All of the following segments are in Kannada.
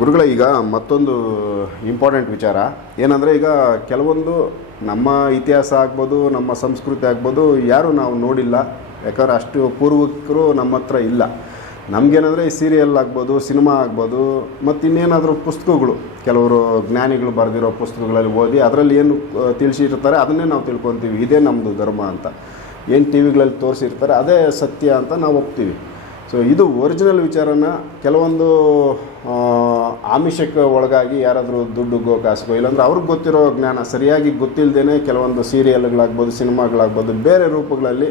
ಗುರುಗಳ, ಈಗ ಮತ್ತೊಂದು ಇಂಪಾರ್ಟೆಂಟ್ ವಿಚಾರ. ಏನಂದರೆ, ಈಗ ಕೆಲವೊಂದು ನಮ್ಮ ಇತಿಹಾಸ ಆಗ್ಬೋದು, ನಮ್ಮ ಸಂಸ್ಕೃತಿ ಆಗ್ಬೋದು, ಯಾರು ನಾವು ನೋಡಿಲ್ಲ. ಯಾಕಂದ್ರೆ ಅಷ್ಟು ಪೂರ್ವಿಕರು ನಮ್ಮ ಹತ್ರ ಇಲ್ಲ. ನಮಗೇನಂದರೆ, ಈ ಸೀರಿಯಲ್ ಆಗ್ಬೋದು ಸಿನಿಮಾ ಆಗ್ಬೋದು, ಮತ್ತು ಇನ್ನೇನಾದರೂ ಪುಸ್ತಕಗಳು. ಕೆಲವರು ಜ್ಞಾನಿಗಳು ಬರೆದಿರೋ ಪುಸ್ತಕಗಳಲ್ಲಿ ಓದಿ, ಅದರಲ್ಲಿ ಏನು ತಿಳಿಸಿರ್ತಾರೆ ಅದನ್ನೇ ನಾವು ತಿಳ್ಕೊತೀವಿ. ಇದೇ ನಮ್ಮದು ಧರ್ಮ ಅಂತ. ಏನು ಟಿ ವಿಗಳಲ್ಲಿ ತೋರಿಸಿರ್ತಾರೆ, ಅದೇ ಸತ್ಯ ಅಂತ ನಾವು ಒಪ್ತೀವಿ. ಸೊ ಇದು ಒರಿಜಿನಲ್ ವಿಚಾರನ ಕೆಲವೊಂದು ಆಮಿಷಕ್ಕೆ ಒಳಗಾಗಿ ಯಾರಾದರೂ ದುಡ್ಡುಗೋ ಕಾಸಿಗೋ, ಇಲ್ಲಾಂದ್ರೆ ಅವ್ರಿಗೆ ಗೊತ್ತಿರೋ ಜ್ಞಾನ, ಸರಿಯಾಗಿ ಗೊತ್ತಿಲ್ಲದೇ ಕೆಲವೊಂದು ಸೀರಿಯಲ್ಗಳಾಗ್ಬೋದು, ಸಿನಿಮಾಗಳಾಗ್ಬೋದು, ಬೇರೆ ರೂಪಗಳಲ್ಲಿ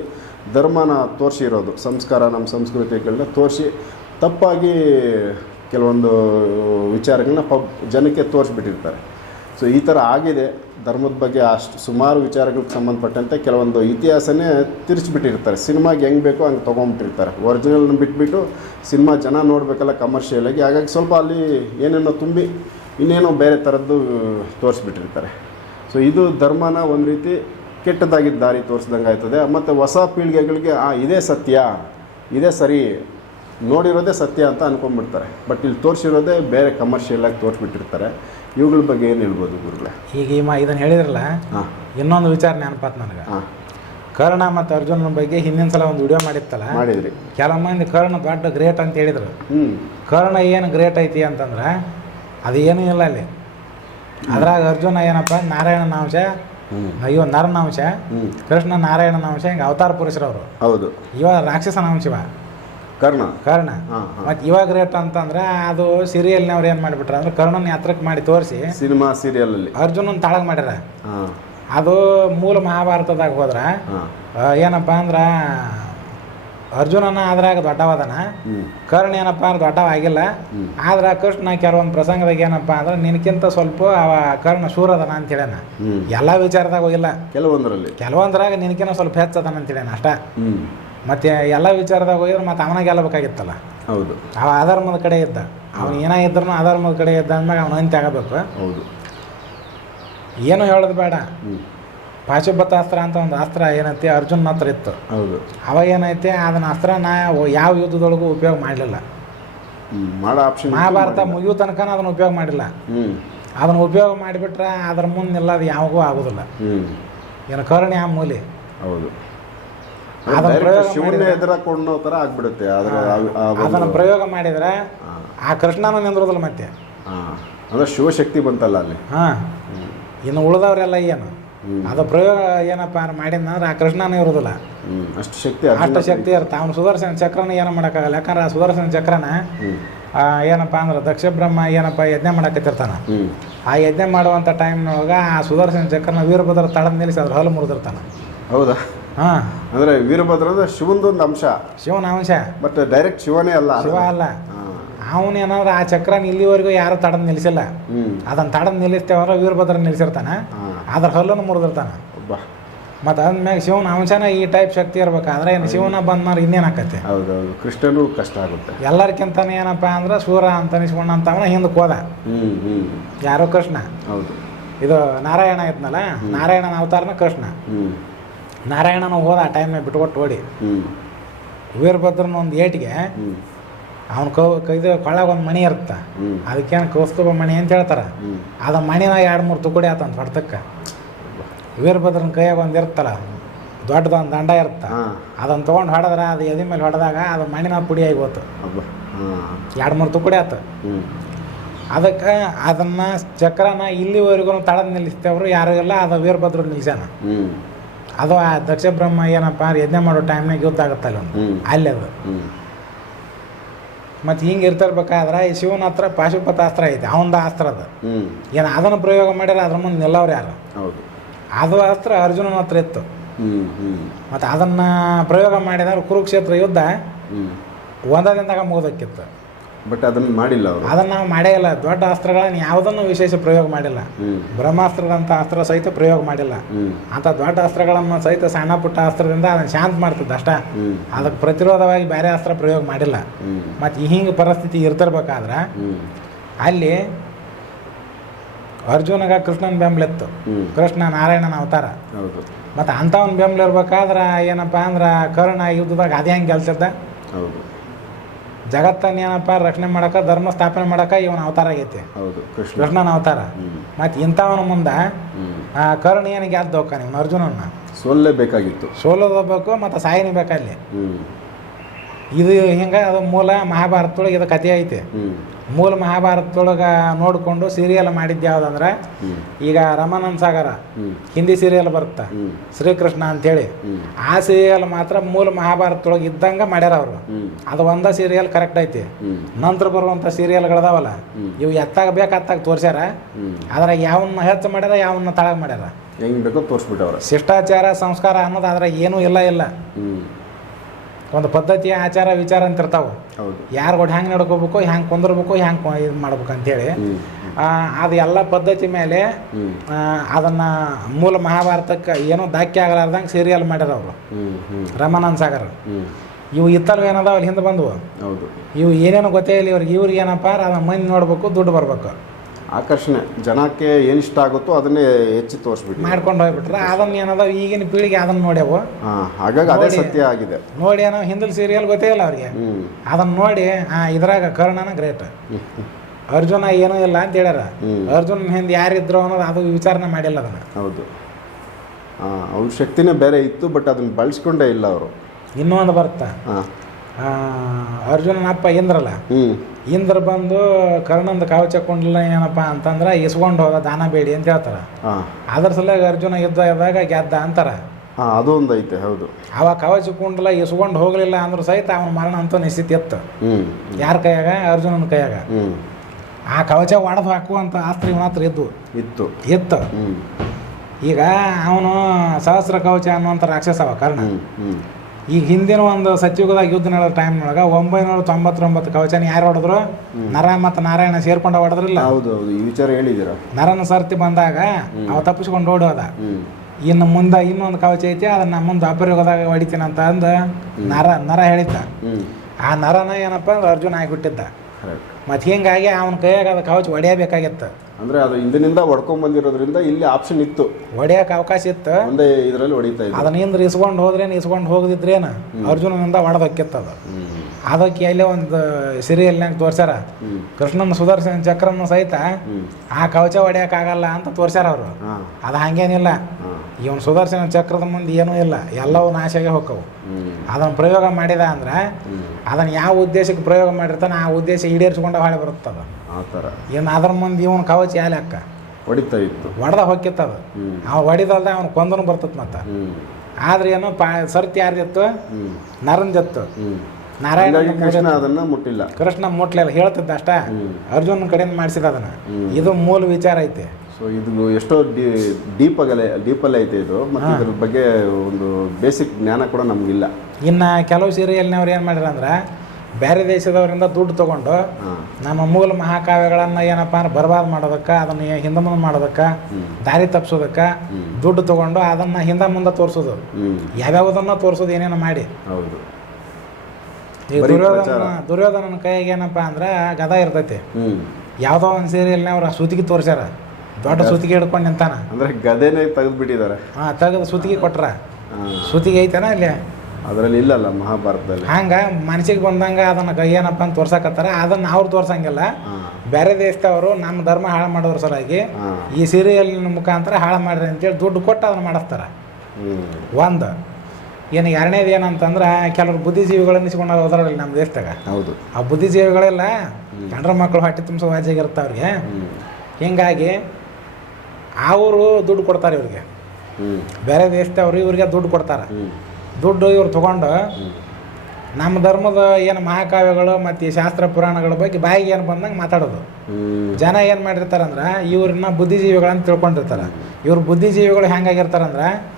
ಧರ್ಮನ ತೋರಿಸಿರೋದು ಸಂಸ್ಕಾರ ನಮ್ಮ ಸಂಸ್ಕೃತಿಗಳನ್ನ ತೋರಿಸಿ ತಪ್ಪಾಗಿ ಕೆಲವೊಂದು ವಿಚಾರಗಳನ್ನ ಪಬ್ ಜನಕ್ಕೆ ತೋರಿಸ್ಬಿಟ್ಟಿರ್ತಾರೆ. ಸೊ ಈ ಥರ ಆಗಿದೆ. ಧರ್ಮದ ಬಗ್ಗೆ ಅಷ್ಟು ಸುಮಾರು ವಿಚಾರಗಳಿಗೆ ಸಂಬಂಧಪಟ್ಟಂತೆ ಕೆಲವೊಂದು ಇತಿಹಾಸನೇ ತಿರ್ಚಿಬಿಟ್ಟಿರ್ತಾರೆ. ಸಿನಿಮಾಗೆ ಹೆಂಗೆ ಬೇಕೋ ಹಂಗೆ ತೊಗೊಂಬಿಟ್ಟಿರ್ತಾರೆ. ಒರಿಜಿನಲ್ನ ಬಿಟ್ಬಿಟ್ಟು ಸಿನಿಮಾ ಜನ ನೋಡಬೇಕಲ್ಲ ಕಮರ್ಷಿಯಲಾಗಿ ಹಾಗಾಗಿ ಸ್ವಲ್ಪ ಅಲ್ಲಿ ಏನೇನೋ ತುಂಬಿ ಇನ್ನೇನೋ ಬೇರೆ ಥರದ್ದು ತೋರಿಸ್ಬಿಟ್ಟಿರ್ತಾರೆ. ಸೊ ಇದು ಧರ್ಮನ ಒಂದು ರೀತಿ ಕೆಟ್ಟದಾಗಿದ್ದ ದಾರಿ ತೋರಿಸ್ದಂಗೆ ಆಯ್ತದೆ ಮತ್ತು ಹೊಸ ಪೀಳಿಗೆಗಳಿಗೆ, ಆ, ಇದೇ ಸತ್ಯ. ಇದೇ ಸರಿ. ನೋಡಿರೋದೇ ಸತ್ಯ ಅಂತ ಅನ್ಕೊಂಡ್ಬಿಡ್ತಾರೆ. ಬಟ್ ಇಲ್ಲಿ ತೋರಿಸಿರೋದೇ ಬೇರೆ ಕಮರ್ಷಿಯಲಾಗಿ ತೋರಿಸ್ಬಿಟ್ಟಿರ್ತಾರೆ. ಇವುಗಳ ಬಗ್ಗೆ ಏನು ಹೇಳ್ಬೋದು ಗುರುಗಳೇ? ಈಗ ಈ ಮಾ ಇದನ್ನು ಹೇಳಿದ್ರಲ್ಲ? ಹಾಂ. ಇನ್ನೊಂದು ವಿಚಾರ ನೆನಪಾತ್ ನನಗೆ. ಹಾಂ. ಕರ್ಣ ಮತ್ತು ಅರ್ಜುನನ ಬಗ್ಗೆ ಹಿಂದಿನ ಸಲ ಒಂದು ವಿಡಿಯೋ ಮಾಡಿತ್ತಲ್ಲ? ಮಾಡಿದ್ರಿ. ಕೆಲವು ಮಂದಿ ಕರ್ಣ ದೊಡ್ಡ ಗ್ರೇಟ್ ಅಂತ ಹೇಳಿದರು. ಹ್ಞೂ ಕರ್ಣ ಏನು ಗ್ರೇಟ್ ಐತಿ ಅಂತಂದ್ರೆ ಅದು ಏನೂ ಇಲ್ಲ ಅಲ್ಲಿ. ಅದ್ರಾಗ ಅರ್ಜುನ ಏನಪ್ಪ ನಾರಾಯಣನ ಅಂಶ ಅಯ್ಯೋ ನರನ ಅಂಶ ಕೃಷ್ಣ ನಾರಾಯಣನ ಅಂಶ ಹಿಂಗೆ ಅವತಾರ ಪುರುಷರವರು. ಹೌದು. ಇವ ರಾಕ್ಷಸನ ಅಂಶವ ಕರ್ಣ. ಕರ್ಣ. ಮತ್ತೆ ಇವಾಗ ರೇಟ್ ಅಂತಂದ್ರೆ ಅದು ಸೀರಿಯಲ್ನವ್ರು ಏನ್ ಮಾಡಿಬಿಟ್ರ ಅಂದ್ರೆ ಕರ್ಣನ ಯಾತ್ರಕ್ ಮಾಡಿ ತೋರಿಸಿ ಸಿನಿಮಾ ಸೀರಿಯಲಲ್ಲಿ ಅರ್ಜುನನ್ ತಾಳಗ್ ಮಾಡ್ಯಾರ. ಅದು ಮೂಲ ಮಹಾಭಾರತದಾಗ ಹೋದ್ರ ಏನಪ್ಪಾ ಅಂದ್ರ ಅರ್ಜುನನ ಅದ್ರಾಗ ದೊಡ್ಡವಾದನ ಕರ್ಣ ಏನಪ್ಪ ಅಂದ್ರೆ ದೊಡ್ಡವ ಆಗಿಲ್ಲ ಹ್ಮ್. ಆದ್ರೆ ಕೃಷ್ಣ ಕೆಲವೊಂದು ಪ್ರಸಂಗದಾಗ ಏನಪ್ಪ ಅಂದ್ರೆ ನಿನಕ್ಕಿಂತ ಸ್ವಲ್ಪ ಅವ ಕರ್ಣ ಶೂರದನ ಅಂತ ಹೇಳ್ಯಾನ. ಎಲ್ಲಾ ವಿಚಾರದಾಗ ಹೋಗಿಲ್ಲ. ಕೆಲವೊಂದರಲ್ಲಿ. ಕೆಲವೊಂದ್ರಾಗ ನಿನಕಿನ ಸ್ವಲ್ಪ ಹೆಚ್ಚದನ ಅಂತ ಹೇಳ್ಯಾನ ಅಷ್ಟ. ಮತ್ತೆ ಎಲ್ಲ ವಿಚಾರದಾಗ ಹೋಗಿದ್ರೆ ಮತ್ತೆ ಅವನ ಗೆಲ್ಲಬೇಕಾಗಿತ್ತಲ್ಲ? ಹೌದು. ಅವ ಅಧರ್ಮದ ಕಡೆ ಇದ್ದ. ಅವನು ಏನ ಆಧಾರ್ಮದ ಕಡೆ ಇದ್ದ ಅಂದಾಗ ಅವನ ಅಂತ ಆಗಬೇಕು. ಹೌದು. ಏನು ಹೇಳೋದು ಬೇಡ. ಪಾಶುಪತಾಸ್ತ್ರ ಅಂತ ಒಂದು ಅಸ್ತ್ರ ಏನೈತಿ ಅರ್ಜುನ್ ಹತ್ರ ಇತ್ತು. ಹೌದು. ಅವ ಏನೈತಿ ಅದನ್ನ ನಾ ಯಾವ ಯುದ್ಧದೊಳಗೂ ಉಪಯೋಗ ಮಾಡಲಿಲ್ಲ. ಮಹಾಭಾರತ ಮುಗಿಯೋ ತನಕ ಅದನ್ನ ಉಪಯೋಗ ಮಾಡಿಲ್ಲ. ಅದನ್ನ ಉಪಯೋಗ ಮಾಡಿಬಿಟ್ರೆ ಅದ್ರ ಮುಂದೆ ಅದು ಯಾವಾಗೂ ಆಗೋದಿಲ್ಲ. ಏನು ಕರ್ಣಿ ಆ ಮೂಲಿ. ಹೌದು. ಶಿವನೇ ಎದುರಾಕೊಂಡು ಎದುರ ಕೊಂಡೋ ಥರ ಆಗ್ಬಿಡುತ್ತೆ. ಆದ್ರೆ ಅದನ್ನ ಪ್ರಯೋಗ ಮಾಡಿದ್ರೆ ಆ ಕೃಷ್ಣನ ನಿಂದ್ರೋದಿಲ್ಲ ಮತ್ತೆ. ಅಂದ್ರೆ ಶಿವಶಕ್ತಿ ಬಂತಲ್ಲ ಅಲ್ಲಿ. ಹಾಂ. ಇನ್ನು ಉಳಿದವರೆಲ್ಲ ಏನು. ಅದು ಪ್ರಯೋಗ ಏನಪ್ಪ ಮಾಡಿದ್ನಂದ್ರೆ ಆ ಕೃಷ್ಣನ ಇರೋದಿಲ್ಲ. ಅಷ್ಟು ಶಕ್ತಿ ಅಷ್ಟು ಶಕ್ತಿ ಇರುತ್ತೆ. ಅವ್ನು ಸುದರ್ಶನ ಚಕ್ರನ ಏನು ಮಾಡೋಕ್ಕಾಗಲ್ಲ. ಯಾಕಂದ್ರೆ ಆ ಸುದರ್ಶನ ಚಕ್ರನ ಏನಪ್ಪ ಅಂದ್ರೆ ದಕ್ಷ ಬ್ರಹ್ಮ ಏನಪ್ಪ ಯಜ್ಞ ಮಾಡಕತ್ತಿರ್ತಾನ. ಆ ಯಜ್ಞ ಮಾಡುವಂಥ ಟೈಮ್ನೊಳಗೆ ಆ ಸುದರ್ಶನ ಚಕ್ರನ ವೀರಭದ್ರ ತಳದ ನಿಲ್ಲಿಸಿ ಅದ್ರ ಹಲ್ಲು ಮುರಿದಿರ್ತಾನ. ಹೌದಾ? ಹಾಂ. ಅಂದ್ರೆ ವೀರಭದ್ರದ ಶಿವಂದೊಂದು ಅಂಶ. ಶಿವನ ಅಂಶ. ಬಟ್ ಡೈರೆಕ್ಟ್ ಶಿವನೇ ಅಲ್ಲ. ಶಿವ ಅಲ್ಲ. ಅವನೇನಾದ್ರೆ ಆ ಚಕ್ರನ ಇಲ್ಲಿವರೆಗೂ ಯಾರು ತಡದ್ ನಿಲ್ಲಿಸಿಲ್ಲ. ಹ್ಞೂ ಅದನ್ನ ತಡದ್ ನಿಲ್ಲಿಸ್ತೇವಂದ್ರೆ ವೀರಭದ್ರ ನಿಲ್ಲಿಸಿರ್ತಾನ. ಹಾಂ. ಅದ್ರ ಹಲ್ಲನ್ನು ಮುರಿದಿರ್ತಾನ. ಮತ್ತು ಅಂದ್ಮ್ಯಾಗ ಶಿವನ ಅಂಶನ ಈ ಟೈಪ್ ಶಕ್ತಿ ಇರ್ಬೇಕಾದ್ರೆ ಏನು ಶಿವನ ಬಂದ್ಮಾರ ಇನ್ನೇನು ಆಕತ್ತೆ ಹೌದೌದು. ಕೃಷ್ಣನೂ ಕಷ್ಟ ಆಗುತ್ತೆ. ಎಲ್ಲರಿಗಿಂತನೇ ಏನಪ್ಪ ಅಂದ್ರೆ ಸೂರ ಅಂತ ಅನಿಸ್ಕೊಂಡ ಅಂತವನ ಹಿಂದಕ್ಕೆ ಹೋದ. ಯಾರೋ ಕೃಷ್ಣ. ಹೌದು. ಇದು ನಾರಾಯಣ ಇದ್ನಲ್ಲ? ನಾರಾಯಣನ ಅವತಾರನ ಕೃಷ್ಣ. ನಾರಾಯಣನ ಹೋದ ಆ ಟೈಮ್ ಬಿಟ್ಕೊಟ್ಟು ಓಡಿ. ವೀರಭದ್ರನ ಒಂದು ಏಟಿಗೆ ಅವ್ನ ಕೌ ಇದು ಕೊಳ್ಳಾಗ ಒಂದು ಮಣಿ ಇರುತ್ತೆ. ಅದಕ್ಕೇನು ಕೌಸ್ತುಭ ಮಣಿ ಅಂತ ಹೇಳ್ತಾರೆ. ಅದ ಮಣಿನಾಗ ಎರಡು ಮೂರು ತುಕುಡಿ ಆತಂತ ಹೊಡ್ತಕ್ಕೆ ವೀರಭದ್ರನ ಕೈಯಾಗ ಒಂದು ಇರುತ್ತಲ್ಲ ದೊಡ್ಡದೊಂದು ದಂಡ ಇರುತ್ತೆ. ಅದನ್ನು ತೊಗೊಂಡು ಹೊಡೆದ್ರೆ ಅದು ಎದೆ ಮೇಲೆ ಹೊಡೆದಾಗ ಅದು ಮಣ್ಣಿನ ಪುಡಿಯಾಗಿ ಹೋತು ಎರಡು ಮೂರು ತುಕುಡಿ ಆತು. ಅದಕ್ಕೆ ಅದನ್ನು ಚಕ್ರನ ಇಲ್ಲಿವರೆಗೂ ತಡ ನಿಲ್ಲಿಸ್ತೇವ್ರು ಯಾರು ಇಲ್ಲ ಅದು ವೀರಭದ್ರ ನಿಲ್ಸ್ಯಾನ. ಅದು ಆ ದಕ್ಷ ಬ್ರಹ್ಮ ಏನಪ್ಪ ಯಜ್ಞ ಮಾಡೋ ಟೈಮ್ನಾಗ ಯುದ್ಧ ಆಗುತ್ತಲ್ಲ ಒಂದು. ಹ್ಞೂ ಅಲ್ಲಿ ಅದು. ಮತ್ತು ಹಿಂಗೆ ಇರ್ತಿರ್ಬೇಕಾದ್ರೆ ಈ ಶಿವನ ಹತ್ರ ಪಾಶುಪತ ಅಸ್ತ್ರ ಐತೆ ಅವಂದ ಅಸ್ತ್ರ ಅದು. ಏನು ಅದನ್ನು ಪ್ರಯೋಗ ಮಾಡ್ಯಾರ ಅದ್ರ ಮುಂದೆ ನಿಲ್ಲವ್ರು ಯಾರು? ಹೌದು. ಅದು ಅಸ್ತ್ರ ಅರ್ಜುನನ ಹತ್ರ ಇತ್ತು. ಮತ್ತು ಅದನ್ನು ಪ್ರಯೋಗ ಮಾಡಿದ್ರು ಕುರುಕ್ಷೇತ್ರ ಯುದ್ಧ. ಒಂದೇ ಒಂದ ದಿನದಾಗ ಮುಗಿದಕ್ಕಿತ್ತು ಬಟ್ ಅದನ್ನು ಮಾಡಿಲ್ಲ ಅವರು. ಅದನ್ನ ನಾವು ಮಾಡೇ ಇಲ್ಲ. ದೊಡ್ಡ ಅಸ್ತ್ರಗಳನ್ನು ಯಾವುದನ್ನು ವಿಶೇಷ ಪ್ರಯೋಗ ಮಾಡಿಲ್ಲ. ಹ್ಞೂ ಬ್ರಹ್ಮಾಸ್ತ್ರದಂಥ ಅಸ್ತ್ರ ಸಹಿತ ಪ್ರಯೋಗ ಮಾಡಿಲ್ಲ. ಅಂತ ಅಂಥ ದೊಡ್ಡ ಅಸ್ತ್ರಗಳನ್ನು ಸಹಿತ ಸಣ್ಣ ಪುಟ್ಟ ಅಸ್ತ್ರದಿಂದ ಅದನ್ನ ಶಾಂತ ಮಾಡ್ತಿದ್ದ ಅಷ್ಟ. ಅದಕ್ಕೆ ಪ್ರತಿರೋಧವಾಗಿ ಬೇರೆ ಅಸ್ತ್ರ ಪ್ರಯೋಗ ಮಾಡಿಲ್ಲ. ಮತ್ತೆ ಮತ್ತು ಹಿಂಗೆ ಪರಿಸ್ಥಿತಿ ಇರ್ತಿರ್ಬೇಕಾದ್ರೆ ಅಲ್ಲಿ ಅರ್ಜುನಗ ಕೃಷ್ಣನ ಬೆಂಬಲಿತ್ತು. ಕೃಷ್ಣ ನಾರಾಯಣನ ಅವತಾರ. ಹೌದು. ಮತ್ತು ಅಂಥವನ್ ಬೆಂಬಲ ಇರ್ಬೇಕಾದ್ರೆ ಏನಪ್ಪ ಅಂದ್ರೆ ಕರ್ಣ ಯುದ್ಧದಾಗ ಅದೇ ಹೆಂಗೆ ಗೆಲ್ತಿದ್ದ. ಹೌದು. ಜಗತ್ತನ್ನ ಏನಪ್ಪ ರಕ್ಷಣೆ ಮಾಡಕ ಧರ್ಮ ಸ್ಥಾಪನೆ ಮಾಡಕ ಇವನ ಅವತಾರ ಆಗೈತಿ. ಹೌದು ಕೃಷ್ಣ. ಕೃಷ್ಣನ ಅವತಾರ. ಮತ್ ಮತ್ತು ಇಂಥವನ ಮುಂದೆ. ಆ ಕರ್ಣ ಏನು ಗೆದ್ದು ಹೋಗ್ತಾನೆ ಇವನು ಅರ್ಜುನನ್ನ ಸೋಲ್ಲೇಬೇಕಾಗಿತ್ತು ಸೋಲೋದಬೇಕು ಮತ್ತು ಸಾಯನೇ ಬೇಕಲ್ಲಿ ಇದು ಹಿಂಗೆ ಅದು ಮೂಲ ಮಹಾಭಾರತದೊಳಗೆ ಇದು ಕಥೆ ಐತಿ. ಮೂಲ ಮಹಾಭಾರತದೊಳಗೆ ನೋಡಿಕೊಂಡು ಸೀರಿಯಲ್ ಮಾಡಿದ್ದು ಯಾವುದಂದ್ರೆ ಈಗ ರಮಾನಂದ ಸಾಗರ ಹಿಂದಿ ಸೀರಿಯಲ್ ಬರುತ್ತೆ ಶ್ರೀಕೃಷ್ಣ ಅಂತ ಹೇಳಿ ಆ ಸೀರಿಯಲ್ ಮಾತ್ರ ಮೂಲ ಮಹಾಭಾರತದೊಳಗೆ ಇದ್ದಂಗೆ ಮಾಡ್ಯಾರ ಅವರು. ಅದು ಒಂದ ಸೀರಿಯಲ್ ಕರೆಕ್ಟ್ ಐತಿ. ನಂತರ ಬರುವಂಥ ಸೀರಿಯಲ್ಗಳದಾವಲ್ಲ. ಇವು ಎತ್ತಾಗ ಬೇಕಾತ್ತಾಗ ತೋರ್ಸ್ಯಾರ. ತೋರಿಸ್ಯಾರ ಅದ್ರಾಗ ಯಾವನ್ನ ಹೆಚ್ಚು ಮಾಡ್ಯಾರ ಯಾವನ್ನ ತಳಗ ಮಾಡ್ಯಾರ. ಹೆಂಗೆ ಬೇಕೋ ತೋರಿಸ್ಬಿಟ್ಟವ್ರೆ. ಶಿಷ್ಟಾಚಾರ ಸಂಸ್ಕಾರ ಅನ್ನೋದು ಅದ್ರಾಗ ಏನೂ ಇಲ್ಲ ಇಲ್ಲ. ಒಂದು ಪದ್ಧತಿ ಆಚಾರ ವಿಚಾರ ಅಂತ ಇರ್ತಾವೆ. ಯಾರು ಒಟ್ಟು ಹ್ಯಾಂಗೆ ನಡ್ಕೋಬೇಕು ಹ್ಯಾಂಗೆ ಕುಂದಿರ್ಬೇಕು ಹ್ಯಾಂಗೆ ಇದು ಮಾಡ್ಬೇಕು ಅಂತೇಳಿ ಅದು ಎಲ್ಲ ಪದ್ಧತಿ ಮೇಲೆ ಅದನ್ನು ಮೂಲ ಮಹಾಭಾರತಕ್ಕೆ ಏನೋ ದಾಖ್ಯ ಆಗಲಾರ್ದಂಗೆ ಸೀರಿಯಲ್ ಮಾಡ್ಯಾರ ಅವರು. ರಮಾನಂದ ಸಾಗರ್. ಇವು ಇತ್ತಲ್ವ ಏನದಾವ ಅಲ್ಲಿ ಹಿಂದೆ ಬಂದವು? ಇವು ಏನೇನು ಗೊತ್ತೇ ಇಲ್ಲ ಇವ್ರಿಗೆ. ಇವ್ರಿಗೆ ಏನಪ್ಪ ಅದನ್ನ ಮಂದಿ ನೋಡ್ಬೇಕು ದುಡ್ಡು ಬರ್ಬೇಕು. ಆಕರ್ಷಣೆ. ಜನಕ್ಕೆ ಏನು ಇಷ್ಟ ಆಗುತ್ತೋ ಅದನ್ನೇ ಹೆಚ್ಚು ತೋರಿಸ್ಬಿಟ್ಟು ಮಾಡ್ಕೊಂಡು ಹೋಗ್ಬಿಟ್ರೆ ಅದನ್ನ ಏನದ ಈಗಿನ ಪೀಳಿಗೆ ಅದನ್ನ ನೋಡ್ಯಾವು. ಹಾ ಹಾಗಾಗಿ ಅದೇ ಸತ್ಯ ಆಗಿದೆ. ನೋಡಿ ಏನೋ ಹಿಂದಿಲ್ ಸೀರಿಯಲ್ ಗೊತ್ತೇ ಇಲ್ಲ ಅವ್ರಿಗೆ. ಅದನ್ನ ನೋಡಿ ಆ ಇದ್ರಾಗ ಕರ್ಣನ ಗ್ರೇಟ್ ಅರ್ಜುನ ಏನೂ ಇಲ್ಲ ಅಂತ ಹೇಳ್ಯಾರ. ಅರ್ಜುನ್ ಹಿಂದೆ ಯಾರಿದ್ರು ಅನ್ನೋದು ಅದು ವಿಚಾರಣೆ ಮಾಡಿಲ್ಲ ಅದನ್ನ. ಹೌದು. ಅವ್ರ ಶಕ್ತಿನೇ ಬೇರೆ ಇತ್ತು ಬಟ್ ಅದನ್ನ ಬಳಸ್ಕೊಂಡೇ ಇಲ್ಲ ಅವರು. ಇನ್ನೊಂದು ಬರುತ್ತಾ? ಹಾ ಆ, ಅರ್ಜುನನ ಅಪ್ಪ ಇಂದ್ರಲ್ಲ ಇಂದ್ರ ಬಂದು ಕರ್ಣಂದು ಕವಚ ಕೊಂಡಿಲ್ಲ ಏನಪ್ಪ ಅಂತಂದ್ರೆ ಇಸ್ಕೊಂಡು ಹೋದ ದಾನ ಬೇಡಿ ಅಂತ ಹೇಳ್ತಾರೆ. ಅದ್ರ ಸಲುವಾಗಿ ಅರ್ಜುನ ಯುದ್ಧ ಇದ್ದಾಗ ಗೆದ್ದ ಅಂತಾರೆ. ಅದು ಒಂದು ಐತೆ ಹೌದು. ಅವ ಕವಚ ಕುಂಡಲ ಇಸ್ಕೊಂಡು ಹೋಗಲಿಲ್ಲ ಅಂದ್ರೂ ಸಹಿತ ಅವನ ಮರಣ ಅಂತ ನಿಶ್ಚಿತ ಇತ್ತು ಯಾರ ಕೈಯಾಗ? ಅರ್ಜುನನ ಕೈಯಾಗ. ಆ ಕವಚ ಒಡೆದು ಹಾಕುವಂಥ ಆಸ್ತ್ರ ಇವನ ಹತ್ರ ಇದ್ದು. ಇತ್ತು. ಇತ್ತು. ಈಗ ಅವನು ಸಹಸ್ರ ಕವಚ ಅನ್ನುವಂಥ ರಾಕ್ಷಸ ಅವ ಕರ್ಣ. ಈಗ ಹಿಂದಿನ ಒಂದು ಸಚಿವದಾಗ ಯುದ್ಧ ನಡೆದ ಒಳಗ ಒಂಬೈನೂರ ತೊಂಬತ್ತೊಂಬತ್ತು ಕವಚನ ಯಾರು ಹೊಡೆದ್ರು? ನರ ಮತ್ತು ನಾರಾಯಣ ಸೇರ್ಕೊಂಡು ಹೊಡೆದ್ರಲ್ಲ. ಹೌದು ಹೌದು. ಈ ವಿಚಾರ ಹೇಳಿದಿರ ನರನ ಸರ್ತಿ ಬಂದಾಗ ಅವ ತಪ್ಪಿಸ್ಕೊಂಡು ಓಡೋದ. ಇನ್ನು ಮುಂದೆ ಇನ್ನೊಂದು ಕವಚ ಐತಿ ಅದನ್ನ ಮುಂದೆ ಅಪರ್ಯೋಗದಾಗ ಹೊಡಿತೀನಿ ಅಂತ ಅಂದ ನರ ನರ ಹೇಳಿದ್ದ. ಆ ನರನ ಏನಪ್ಪ ಅಂದ್ರೆ ಅರ್ಜುನ ಆಗಿಬಿಟ್ಟಿದ್ದ. ಮತ್ತು ಹಿಂಗಾಗಿ ಅವನ ಕೈಯಾಗ ಅದು ಕವಚ ಹೊಡೆಯಬೇಕಾಗಿತ್ತು ಅಂದ್ರೆ ಅದು ಹಿಂದಿನಿಂದ ಹೊಡ್ಕೊಂಡ್ ಬಂದಿರೋದ್ರಿಂದ ಇಲ್ಲಿ ಆಪ್ಷನ್ ಇತ್ತು. ಹೊಡೆಯಕ್ಕೆ ಅವಕಾಶ ಇತ್ತು. ಒಂದೇ ಇದರಲ್ಲಿ ಹೊಡಿತಾ ಇತ್ತು ಅದನ್ನ ಹಿಂದ್ರೆ ಇಸ್ಕೊಂಡು ಹೋದ್ರೇನು ಇಸ್ಕೊಂಡು ಹೋಗದಿದ್ರೇನು ಅರ್ಜುನನಿಂದ ಹೊಡೆದಕ್ಕಿತ್ತದು ಹ್ಮ್. ಅದಕ್ಕೆ ಎಲ್ಲೇ ಒಂದು ಸೀರಿಯಲ್ನಾಗ ತೋರ್ಸ್ಯಾರ. ಕೃಷ್ಣನ ಸುದರ್ಶನ ಚಕ್ರನ ಸಹಿತ ಆ ಕವಚ ಹೊಡೆಯೋಕ್ಕಾಗಲ್ಲ ಅಂತ ತೋರ್ಸ್ಯಾರ ಅವರು. ಅದು ಹಂಗೇನಿಲ್ಲ. ಇವನು ಸುದರ್ಶನ ಚಕ್ರದ ಮುಂದೆ ಏನೂ ಇಲ್ಲ. ಎಲ್ಲವೂ ನಾಶಾಗೆ ಹೋಕ್ಕವು. ಅದನ್ನ ಪ್ರಯೋಗ ಮಾಡಿದ ಅಂದ್ರೆ ಅದನ್ನು ಯಾವ ಉದ್ದೇಶಕ್ಕೆ ಪ್ರಯೋಗ ಮಾಡಿರ್ತಾನೆ ಆ ಉದ್ದೇಶ ಈಡೇರಿಸ್ಕೊಂಡು ಹಾಳೆ ಬರುತ್ತದ. ಇನ್ನು ಅದ್ರ ಮುಂದೆ ಇವನ್ ಕವಚ ಯಾಲೆ ಅಕ್ಕ ಹೊಡಿತಾ ಇತ್ತು. ಹೊಡೆದ ಹೊಕ್ಕಿತ್ತದ ಅವ್ ಹೊಡಿದಲ್ದ ಅವ್ನು ಕೊಂದನು ಬರ್ತತ್ ಮತ್ತೆ. ಆದ್ರೆ ಏನು ಪಾ ಸರ್ತಿ ಯಾರ್ದಿತ್ತು? ನರಂದಿತ್ತು ನಾರಾಯಣ ಕೃಷ್ಣ ಅದನ್ನ ಮುಟ್ಟಿಲ್ಲ. ಕೃಷ್ಣ ಮುಟ್ಲಿಲ್ಲ ಹೇಳ್ತಿದ್ದ ಅಷ್ಟ. ಅರ್ಜುನ್ ಕಡೆಯಿಂದ ಮಾಡಿಸಿದ ಅದನ್ನ. ಇದು ಮೂಲ ವಿಚಾರ ಐತೆ. ಸೊ ಇದು ಎಷ್ಟೋ ಡೀಪ್ ಡೀಪ್ ಡೀಪಲ್ಲೇ ಐತೆ ಇದು ಮತ್ತೆ ಇದ್ರ ಬಗ್ಗೆ ಒಂದು ಬೇಸಿಕ್ ಜ್ಞಾನ ಕೂಡ ನಮ್ಗಿಲ್ಲ. ಇನ್ನು ಕೆಲವು ಸೀರಿಯಲ್ನವ್ರು ಏನು ಮಾಡ್ಯಾರ ಅಂದ್ರೆ ಬೇರೆ ದೇಶದವರಿಂದ ದುಡ್ಡು ತಗೊಂಡು ನಮ್ಮ ಮೂಲ ಮಹಾಕಾವ್ಯಗಳನ್ನು ಏನಪ್ಪ ಅಂದ್ರೆ ಬರ್ಬಾದ್ ಮಾಡೋದಕ್ಕ ಅದನ್ನು ಹಿಂದೆ ಮುಂದೆ ಮಾಡೋದಕ್ಕೆ. ದಾರಿ ತಪ್ಪಿಸೋದಕ್ಕೆ ದುಡ್ಡು ತಗೊಂಡು ಅದನ್ನು ಹಿಂದೆ ಮುಂದೆ ತೋರಿಸೋದು. ಯಾವ್ಯಾವುದನ್ನ ತೋರಿಸೋದು ಏನೇನೋ ಮಾಡಿ. ಹೌದು. ದುರ್ಯೋಧನ. ದುರ್ಯೋಧನನ ಕೈಗೆ ಏನಪ್ಪ ಅಂದ್ರೆ ಗದ ಇರ್ತೈತಿ. ಯಾವ್ದೋ ಒಂದು ಸೀರಿಯಲ್ನವ್ರು ಸುತ್ತಿಗೆ ತೋರಿಸ್ಯಾರ. ದೊಡ್ಡ ಸುತ್ತಿಗೆ ಹಿಡ್ಕೊಂಡು ನಿಂತಾನ. ಅಂದರೆ ಗದೆನೇ ತೆಗೆದುಬಿಟ್ಟಿದ್ದಾರೆ ಹಾಂ ತೆಗೆದು ಸುತ್ತಿಗೆ ಕೊಟ್ರ. ಸುತ್ತಿಗೆ ಐತನ ಅಲ್ಲಿ? ಅದರಲ್ಲಿ ಇಲ್ಲಲ್ಲ ಮಹಾಭಾರತದಲ್ಲಿ. ಹಂಗೆ ಮನಸ್ಸಿಗೆ ಬಂದಂಗೆ ಅದನ್ನ ಏನಪ್ಪ ಅಂತ ತೋರ್ಸಕತ್ತಾರ. ಅದನ್ನ ಅವ್ರು ತೋರ್ಸಂಗಿಲ್ಲ. ಬೇರೆ ದೇಶದವರು ನಮ್ಮ ಧರ್ಮ ಹಾಳು ಮಾಡೋರ ಸಲುವಾಗಿ ಈ ಸೀರಿಯಲ್ನ ಮುಖಾಂತರ ಹಾಳು ಮಾಡ್ರಿ ಅಂತೇಳಿ ದುಡ್ಡು ಕೊಟ್ಟು ಅದನ್ನ ಮಾಡಿಸ್ತಾರ. ಒಂದು ಏನು ಎರಡನೇದು ಏನಂತಂದ್ರೆ ಕೆಲವರು ಬುದ್ಧಿಜೀವಿಗಳನ್ನ ಅನಿಸ್ಕೊಂಡು ಹೋದ್ರಲ್ಲಿ ನಮ್ಮ ದೇಶದಾಗ. ಹೌದು. ಆ ಬುದ್ಧಿಜೀವಿಗಳೆಲ್ಲ. ಗಂಡ್ರ ಮಕ್ಕಳು ಹೊಟ್ಟೆ ತುಂಬ ವಾಜಿಯಾಗಿರುತ್ತೆ ಅವ್ರಿಗೆ ಹೀಗಾಗಿ ಅವರು ದುಡ್ಡು ಕೊಡ್ತಾರೆ ಇವ್ರಿಗೆ. ಬೇರೆ ದೇಶದವ್ರು ಇವ್ರಿಗೆ ದುಡ್ಡು ಕೊಡ್ತಾರೆ. ದುಡ್ಡು ಇವ್ರು ತೊಗೊಂಡು ನಮ್ಮ ಧರ್ಮದ ಏನು ಮಹಾಕಾವ್ಯಗಳು ಮತ್ತು ಈ ಶಾಸ್ತ್ರ ಪುರಾಣಗಳ ಬಗ್ಗೆ ಬಾಯಿಗೆ ಏನು ಬಂದಂಗೆ ಮಾತಾಡೋದು. ಜನ ಏನು ಮಾಡಿರ್ತಾರಂದ್ರೆ ಇವ್ರನ್ನ ಬುದ್ಧಿಜೀವಿಗಳಂತ ತಿಳ್ಕೊಂಡಿರ್ತಾರೆ. ಇವ್ರ ಬುದ್ಧಿಜೀವಿಗಳು ಹೆಂಗಾಗಿರ್ತಾರಂದ್ರೆ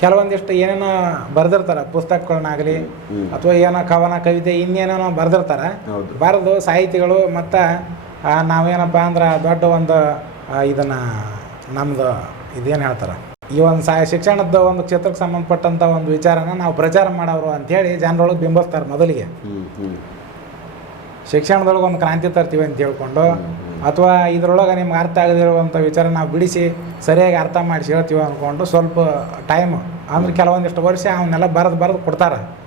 ಕೆಲವೊಂದಿಷ್ಟು ಏನೇನೋ ಬರೆದಿರ್ತಾರೆ ಪುಸ್ತಕಗಳನ್ನಾಗಲಿ ಅಥವಾ ಏನೋ ಕವನ ಕವಿತೆ ಇನ್ನೇನೇನೋ ಬರೆದಿರ್ತಾರೆ. ಬರೆದು ಸಾಹಿತಿಗಳು ಮತ್ತು ನಾವೇನಪ್ಪ ಅಂದ್ರೆ ದೊಡ್ಡ ಒಂದು ಇದನ್ನು ನಮ್ಮದು ಇದೇನು ಹೇಳ್ತಾರೆ? ಈ ಒಂದು ಸಾ ಶಿಕ್ಷಣದ ಒಂದು ಕ್ಷೇತ್ರಕ್ಕೆ ಸಂಬಂಧಪಟ್ಟಂಥ ಒಂದು ವಿಚಾರನ ನಾವು ಪ್ರಚಾರ ಮಾಡೋರು ಅಂಥೇಳಿ ಜನರೊಳಗೆ ಬಿಂಬಿಸ್ತಾರೆ ಮೊದಲಿಗೆ. ಶಿಕ್ಷಣದೊಳಗೆ ಒಂದು ಕ್ರಾಂತಿ ತರ್ತೀವಿ ಅಂತ ಹೇಳ್ಕೊಂಡು ಅಥವಾ ಇದರೊಳಗೆ ನಿಮ್ಗೆ ಅರ್ಥ ಆಗದಿರುವಂಥ ವಿಚಾರ ನಾವು ಬಿಡಿಸಿ ಸರಿಯಾಗಿ ಅರ್ಥ ಮಾಡಿಸಿ ಹೇಳ್ತೀವಿ ಅಂದ್ಕೊಂಡು ಸ್ವಲ್ಪ ಟೈಮ್ ಅಂದ್ರೆ ಕೆಲವೊಂದಿಷ್ಟು ವರ್ಷ ಅವನ್ನೆಲ್ಲ ಬರೆದು ಬರೆದು ಕೊಡ್ತಾರೆ.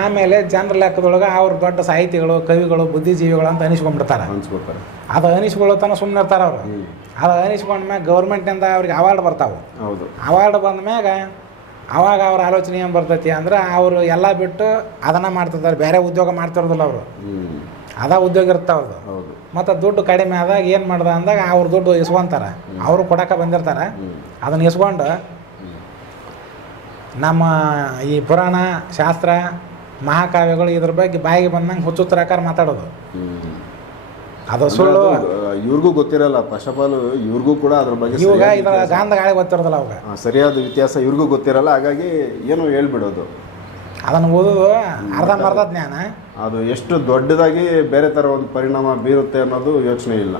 ಆಮೇಲೆ ಜನರ ಲೆಕ್ಕದೊಳಗೆ ಅವ್ರ ದೊಡ್ಡ ಸಾಹಿತಿಗಳು ಕವಿಗಳು ಬುದ್ಧಿಜೀವಿಗಳು ಅಂತ ಅನಿಸ್ಕೊಂಡ್ಬಿಡ್ತಾರೆ. ಅದು ಅನಿಸ್ಕೊಳ್ಳೋತನ ಸುಮ್ಮನೆ ಇರ್ತಾರೆ ಅವರು. ಅದು ಅನಿಸ್ಕೊಂಡ್ಮ್ಯಾಗ ಗೌರ್ಮೆಂಟಿಂದ ಅವ್ರಿಗೆ ಅವಾರ್ಡ್ ಬರ್ತಾವೆ. ಹೌದು. ಅವಾರ್ಡ್ ಬಂದ ಮ್ಯಾಗ ಅವಾಗ ಅವ್ರ ಆಲೋಚನೆ ಏನು ಬರ್ತೈತಿ ಅಂದ್ರೆ ಅವರು ಎಲ್ಲ ಬಿಟ್ಟು ಅದನ್ನು ಮಾಡ್ತಿರ್ತಾರೆ. ಬೇರೆ ಉದ್ಯೋಗ ಮಾಡ್ತಿರೋದಿಲ್ಲ ಅವರು. ಅದ ಉದ್ಯೋಗ ಇರ್ತಾವ ಅವ್ರದ್ದು ಹೌದು. ಮತ್ತು ದುಡ್ಡು ಕಡಿಮೆ ಆದಾಗ ಏನು ಮಾಡ್ದ ಅಂದಾಗ ಅವ್ರ ದುಡ್ಡು ಇಸ್ಕೊಂತಾರೆ. ಅವರು ಕೊಡಕ್ಕೆ ಬಂದಿರ್ತಾರೆ. ಅದನ್ನು ಇಸ್ಕೊಂಡು ನಮ್ಮ ಈ ಪುರಾಣ ಶಾಸ್ತ್ರ ಮಹಾಕಾವ್ಯಗಳು ಇದ್ರ ಬಗ್ಗೆ ಬಾಯಿಗೆ ಬಂದಂಗೆ ಹುಚ್ಚುತ್ತರಕಾರ ಮಾತಾಡೋದು. ಅದು ಸುಳ್ಳು. ಇವ್ರಿಗೂ ಗೊತ್ತಿರಲ್ಲ ಫಸ್ಟ್ ಆಫ್ ಆಲ್ ಇವ್ರಿಗೂ ಕೂಡ ಅದ್ರ ಬಗ್ಗೆ ಇವಾಗ ಇದರ ಗಾಂಧ ಗಾಳಿ ಗೊತ್ತಿರೋದಿಲ್ಲ ಅವಾಗ. ಸರಿಯಾದ ವ್ಯತ್ಯಾಸ ಇವ್ರಿಗೂ ಗೊತ್ತಿರಲ್ಲ ಹಾಗಾಗಿ ಏನೋ ಹೇಳ್ಬಿಡೋದು. ಅದನ್ನು ಓದೋದು ಅರ್ಧ ಅರ್ಧಂಬರ್ಧ ಜ್ಞಾನ. ಅದು ಎಷ್ಟು ದೊಡ್ಡದಾಗಿ ಬೇರೆ ಥರ ಒಂದು ಪರಿಣಾಮ ಬೀರುತ್ತೆ ಅನ್ನೋದು ಯೋಚನೆ ಇಲ್ಲ.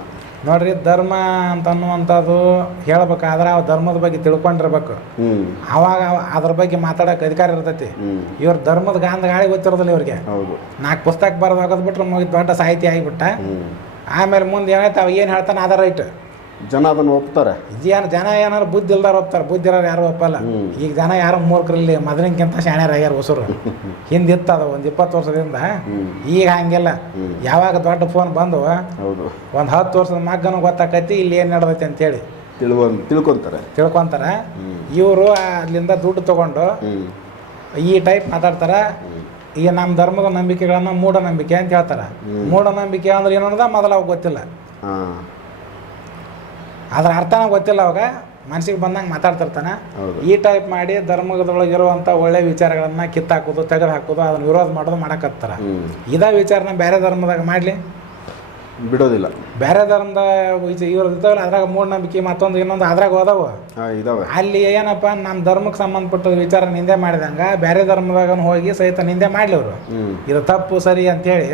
ನೋಡ್ರಿ ಧರ್ಮ ಅಂತ ಅನ್ನುವಂಥದ್ದು ಹೇಳ್ಬೇಕಾದ್ರೆ ಆ ಧರ್ಮದ ಬಗ್ಗೆ ತಿಳ್ಕೊಂಡಿರ್ಬೇಕು. ಅವಾಗ ಅವ- ಅದ್ರ ಬಗ್ಗೆ ಮಾತಾಡೋಕೆ ಅಧಿಕಾರ ಇರ್ತೈತಿ. ಇವ್ರ ಧರ್ಮದ ಗಾಂಧ ಗಾಳಿ ಗೊತ್ತಿರೋದಿಲ್ಲ ಇವ್ರಿಗೆ. ನಾಲ್ಕು ಪುಸ್ತಕ ಬರೆದು ಹೋಗೋದು ಬಿಟ್ರೆ ಮುಗಿದು ದೊಡ್ಡ ಸಾಹಿತಿ ಆಗಿಬಿಟ್ಟ. ಆಮೇಲೆ ಮುಂದೆ ಏನಾಯ್ತು ಅವ ಏನು ಹೇಳ್ತಾನೆ ಅದ ರೈಟ್ ಜನ ಅದನ್ನು ಒಪ್ತಾರೆ. ಏನು ಜನ ಏನಾರು ಬುದ್ಧಿ ಇಲ್ದಾರ ಒಪ್ತಾರೆ. ಬುದ್ಧಿ ಇರೋರು ಯಾರು ಒಪ್ಪಲ್ಲ. ಈಗ ಜನ ಯಾರು ಮೂರ್ಖರಲ್ಲಿ ಮೊದಲಿನ್ಕಿಂತ ಯಾರು ಹೊಸರು. ಹಿಂದೆ ಅದು ಒಂದು ಇಪ್ಪತ್ತು ವರ್ಷದಿಂದ. ಈಗ ಹಂಗಿಲ್ಲ. ಯಾವಾಗ ದೊಡ್ಡ ಫೋನ್ ಬಂದು ಹೌದು. ಒಂದು ಹತ್ತು ವರ್ಷದ ಮಗ್ಗನ ಗೊತ್ತಾಕೈತಿ ಇಲ್ಲಿ ಏನು ನಡೆದೈತಿ ಅಂತೇಳಿ ಹೇಳಿ. ತಿಳ್ಕೊಂತಾರೆ. ತಿಳ್ಕೊಂತಾರ. ಇವರು ಅಲ್ಲಿಂದ ದುಡ್ಡು ತಗೊಂಡು ಈ ಟೈಪ್ ಮಾತಾಡ್ತಾರೆ. ಈಗ ನಮ್ಮ ಧರ್ಮದ ನಂಬಿಕೆಗಳನ್ನ ಮೂಢನಂಬಿಕೆ ಅಂತ ಹೇಳ್ತಾರೆ. ಮೂಢನಂಬಿಕೆ ಅಂದ್ರೆ ಏನು ಅನ್ನೋದ ಮೊದಲು ಗೊತ್ತಿಲ್ಲ. ಅದ್ರ ಅರ್ಥನ ಗೊತ್ತಿಲ್ಲ ಅವಾಗ. ಮನ್ಸಿಗೆ ಬಂದಂಗೆ ಮಾತಾಡ್ತಿರ್ತಾನೆ. ಈ ಟೈಪ್ ಮಾಡಿ ಧರ್ಮದೊಳಗೆ ಇರುವಂಥ ಒಳ್ಳೆ ವಿಚಾರಗಳನ್ನ ಕಿತ್ತಾಕೋದು ತೆಗೆದು ಹಾಕೋದು ಅದನ್ನ ವಿರೋಧ ಮಾಡೋದು ಮಾಡಕತ್ತಾರ. ಇದೇ ವಿಚಾರನ ಬೇರೆ ಧರ್ಮದಾಗ ಮಾಡಲಿ? ಬಿಡೋದಿಲ್ಲ. ಬೇರೆ ಧರ್ಮದ ಇವ್ರು ಇರ್ತಾವಲ್ಲ ಅದ್ರಾಗ ಮೂಢನಂಬಿಕೆ ಮತ್ತೊಂದು ಇನ್ನೊಂದು ಅದ್ರಾಗ ಹೋದವು. ಇದಾವೆ. ಅಲ್ಲಿ ಏನಪ್ಪ ನಮ್ಮ ಧರ್ಮಕ್ಕೆ ಸಂಬಂಧಪಟ್ಟ ವಿಚಾರ ನಿಂದೆ ಮಾಡಿದಂಗ ಬೇರೆ ಧರ್ಮದಾಗ ಹೋಗಿ ಸಹಿತ ನಿಂದೆ ಮಾಡ್ಲಿ ಅವರು. ಇದು ತಪ್ಪು ಸರಿ ಅಂತ ಹೇಳಿ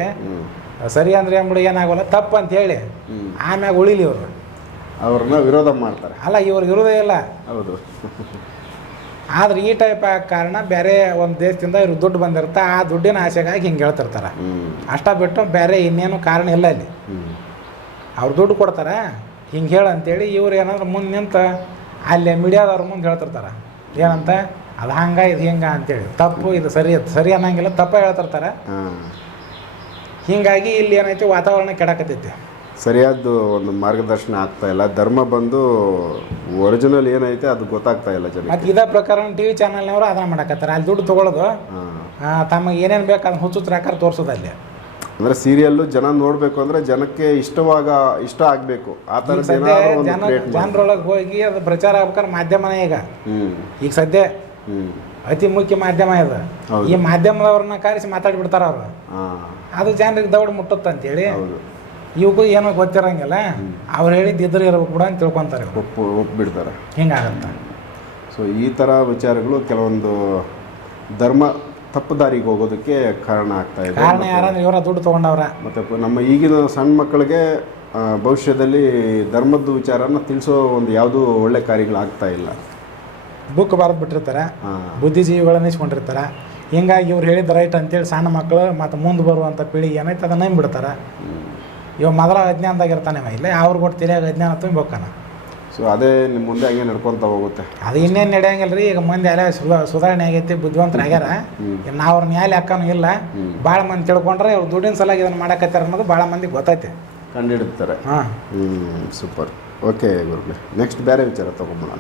ಸರಿ ಅಂದ್ರೆ ಏನ್ಬಿಡು ಏನಾಗೋಲ್ಲ ತಪ್ಪು ಅಂತ ಹೇಳಿ ಆಮ್ಯಾಗ ಉಳಿಲಿ ಇವರು. ಅವ್ರನ್ನ ವಿರೋಧ ಮಾಡ್ತಾರೆ. ಅಲ್ಲ ಇವ್ರಿಗೆ ವಿರೋಧ ಇಲ್ಲ ಹೌದು. ಆದ್ರೆ ಈ ಟೈಪ್ ಆಗ ಕಾರಣ ಬೇರೆ ಒಂದು ದೇಶದಿಂದ ಇವ್ರು ದುಡ್ಡು ಬಂದಿರ್ತಾ ಆ ದುಡ್ಡಿನ ಆಸೆಗಾಗಿ ಹಿಂಗೆ ಹೇಳ್ತಿರ್ತಾರೆ. ಅಷ್ಟ ಬಿಟ್ಟು ಬೇರೆ ಇನ್ನೇನು ಕಾರಣ ಇಲ್ಲ ಇಲ್ಲಿ ಅವ್ರು ದುಡ್ಡು ಕೊಡ್ತಾರೆ ಹಿಂಗೆ ಹೇಳು ಅಂತೇಳಿ ಇವ್ರು ಏನಂದ್ರೆ ಮುಂದೆ ನಿಂತ ಅಲ್ಲಿ ಮೀಡಿಯಾದವ್ರ ಮುಂದೆ ಹೇಳ್ತಿರ್ತಾರೆ. ಏನಂತ? ಅದು ಹಂಗ ಇದು ಹಿಂಗ ಅಂತೇಳಿ. ತಪ್ಪು ಇದು ಸರಿ ಸರಿ ಅನ್ನಂಗಿಲ್ಲ ತಪ್ಪ ಹೇಳ್ತಿರ್ತಾರೆ. ಹಿಂಗಾಗಿ ಇಲ್ಲಿ ಏನೈತಿ ವಾತಾವರಣ ಕೆಡಕತ್ತೈತಿ. ಸರಿಯಾದ ಒಂದು ಮಾರ್ಗದರ್ಶನ ಆಗ್ತಾ ಇಲ್ಲ. ಧರ್ಮ ಬಂದು ಒರಿಜಿನಲ್ ಏನೈತೆ ಅದು ಗೊತ್ತಾಗ್ತಾ ಇಲ್ಲ ಜನ ಮತ್ತು ಇದೇ ಪ್ರಕಾರ ಟಿವಿ ಚಾನಲ್ನವರು ಅದನ್ನ ಮಾಡಕತ್ತಾರೆ. ಅಲ್ಲಿ ದುಡ್ಡು ತೊಗೊಳೋದು ಆ, ತಮಗೆ ಏನೇನು ಬೇಕು ಅದನ್ನ ಹುಚ್ಚು ಪ್ರಕಾರ ತೋರಿಸೋದು ಅಲ್ಲಿ. ಅಂದ್ರೆ ಸೀರಿಯಲ್ಲು ಜನ ನೋಡ್ಬೇಕು ಅಂದ್ರೆ ಜನಕ್ಕೆ ಇಷ್ಟವಾಗ ಇಷ್ಟ ಆಗ್ಬೇಕು. ಆ ಥರ ಜನರೊಳಗೆ ಹೋಗಿ ಅದು ಪ್ರಚಾರ ಆಗ್ಬೇಕಾದ್ರೆ ಮಾಧ್ಯಮನೇ ಈಗ. ಈಗ ಸದ್ಯ ಅತಿ ಮುಖ್ಯ ಮಾಧ್ಯಮ ಇದು. ಈ ಮಾಧ್ಯಮದವ್ರನ್ನ ಕರೆಸಿ ಮಾತಾಡ್ಬಿಡ್ತಾರ ಅವರು. ಅದು ಜನರಿಗೆ ದೌಡ್ ಮುಟ್ಟುತ್ತಂತೇಳಿ. ಇವಕ್ಕೂ ಏನೋ ಗೊತ್ತಿರಂಗಿಲ್ಲ. ಅವ್ರು ಹೇಳಿದ್ದು ಇದ್ರೆ ಇರ್ಬೇಕು ಕೂಡ ಅಂತ ತಿಳ್ಕೊಂತಾರೆ ಒಪ್ಪು ಒಪ್ಬಿಡ್ತಾರೆ ಹಿಂಗಾಗತ್ತೆ. ಸೊ ಈ ಥರ ವಿಚಾರಗಳು ಕೆಲವೊಂದು ಧರ್ಮ ತಪ್ಪು ದಾರಿಗೆ ಹೋಗೋದಕ್ಕೆ ಕಾರಣ ಆಗ್ತಾ ಇದೆ. ಕಾರಣ ಯಾರಂದ್ರೆ ಇವರ ದುಡ್ಡು ತೊಗೊಂಡವ್ರ. ಮತ್ತೆ ನಮ್ಮ ಈಗಿನ ಸಣ್ಣ ಮಕ್ಕಳಿಗೆ ಭವಿಷ್ಯದಲ್ಲಿ ಧರ್ಮದ ವಿಚಾರನ ತಿಳಿಸೋ ಒಂದು ಯಾವುದೂ ಒಳ್ಳೆ ಕಾರ್ಯಗಳಾಗ್ತಾ ಇಲ್ಲ. ಬುಕ್ ಬರೆದು ಬಿಟ್ಟಿರ್ತಾರೆ. ಬುದ್ಧಿಜೀವಿಗಳನ್ನ ಇಸ್ಕೊಂಡಿರ್ತಾರೆ. ಹಿಂಗಾಗಿ ಇವ್ರು ಹೇಳಿದ ರೈಟ್ ಅಂತೇಳಿ ಸಣ್ಣ ಮಕ್ಕಳು ಮತ್ತು ಮುಂದೆ ಬರುವಂಥ ಪೀಳಿಗೆ ಏನೈತೆ ಅದನ್ನ ನಂಬಿಡ್ತಾರೆ ಇವ ಮೊದಲ ಅಜ್ಞಾನದಾಗ ಇರ್ತಾನೆ ಇಲ್ಲ ಅವ್ರು ಕೊಟ್ಟು ತಿಳಿಯಾಗ ಅಜ್ಞಾನ ತುಂಬೋಕನ ಸೊ ಅದೇ ನಿಮ್ಮ ಮುಂದೆ ಹಂಗೆ ನಡ್ಕೊತ ಹೋಗುತ್ತೆ. ಅದು ಇನ್ನೇನು ನಡೆಯಂಗಿಲ್ಲ ರೀ ಈಗ ಮಂದಿ ಎಲ್ಲ ಸುಧಾ ಸುಧಾರಣೆ ಆಗೈತಿ ಬುದ್ಧಿವಂತರಾಗ್ಯಾರ ನಾವು ಅವ್ರ ನ್ಯಾಯ ಹಾಕೋನು ಇಲ್ಲ. ಭಾಳ ಮಂದಿ ತಿಳ್ಕೊಂಡ್ರೆ ಇವ್ರು ದುಡ್ಡಿನ ಸಲಾಗಿ ಇದನ್ನು ಮಾಡಕತ್ತಾರ ಅನ್ನೋದು ಭಾಳ ಮಂದಿಗೆ ಗೊತ್ತೈತೆ. ಕಂಡಿಡ್ತಾರೆ. ಹಾಂ. ಹ್ಞೂ ಸೂಪರ್. ಓಕೆ ಗುರುಗಳೇ. ನೆಕ್ಸ್ಟ್ ಬೇರೆ ವಿಚಾರ ತೊಗೊಂಬೋಣ